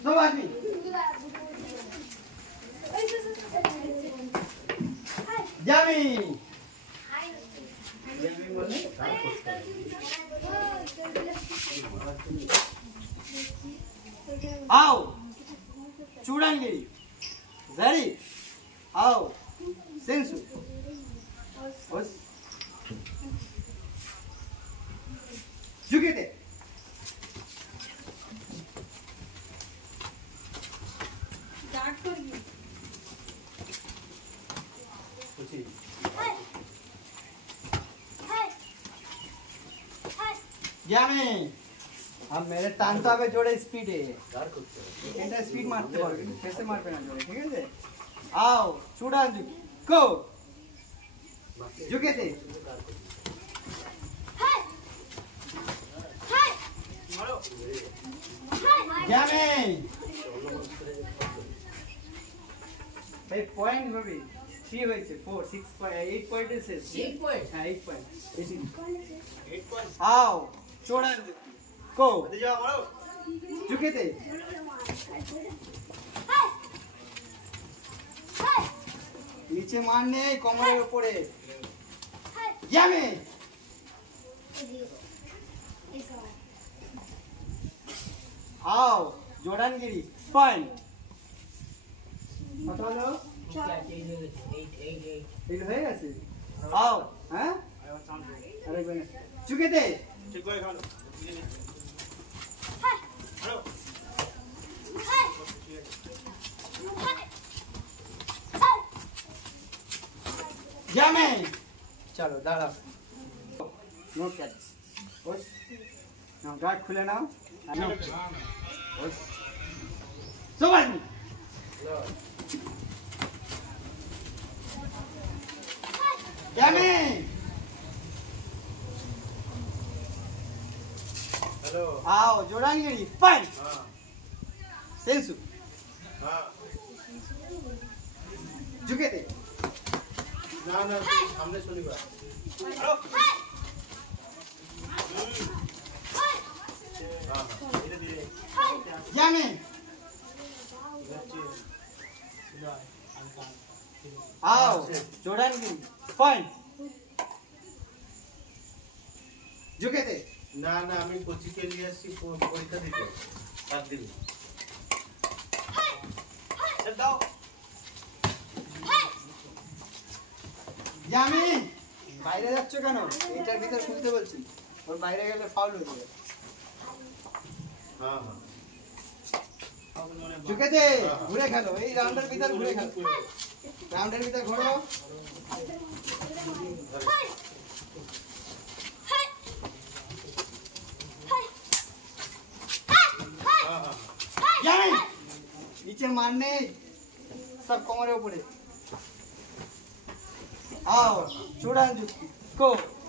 दो आदमी जामी आओ చూడంగిరి జరి आओ सेंसु ओस जुगेते स्टार्ट करिए कुछ जामे अब मेरे तांता पे जोड़े स्पीड है यार कुछ इंटा स्पीड मारते पारोगे कैसे मार पे ना जोड़े ठीक है आओ चूड़ा गो झुके थे जामे भाई पॉइंट होगी 3 হয়েছে 4 6 8 पॉइंट আছে 8 पॉइंट हां 8 पॉइंट 8 पॉइंट आओ चूड़ा गो जाओ मारो झुके थे नीचे मारने कोमरेर ऊपरे जामे आओ जोड़ानगिरी पॉइंट কত হলো 8 হয়ে গেছে आओ হ্যাঁ আরে বনে চুকে দে ঠিক করে খাও হ্যালো जामे चलो दाड़ा नो कैच ओस ना गार्ड खुले ना ओस सुबह जामे हेलो आओ जोड़ांगिरी पॉइंट हां सेंसु हां झुके थे ना ना सामने सुनी बात हेलो हां धीरे धीरे जामे आओ जोड़ानगिरी पॉइंट झुके थे ना ना আমি কোচিং কে নিয়ে আসছি পরীক্ষা দিতে 7 দিন চল দাও জামি বাইরে যাচ্ছ কেন এটার ভিতর খুলতে বলছি ওর বাইরে গেলে ফাউল হয়ে যাবে হ্যাঁ হ্যাঁ ঝুঁকে দে ঘুরে খেলো এই রাউন্ডের ভিতর ঘুরে খেলো রাউন্ডের ভিতর ঘোরো জামি नीचे मारने सब कमरे ऊपर आओ चूड़ा को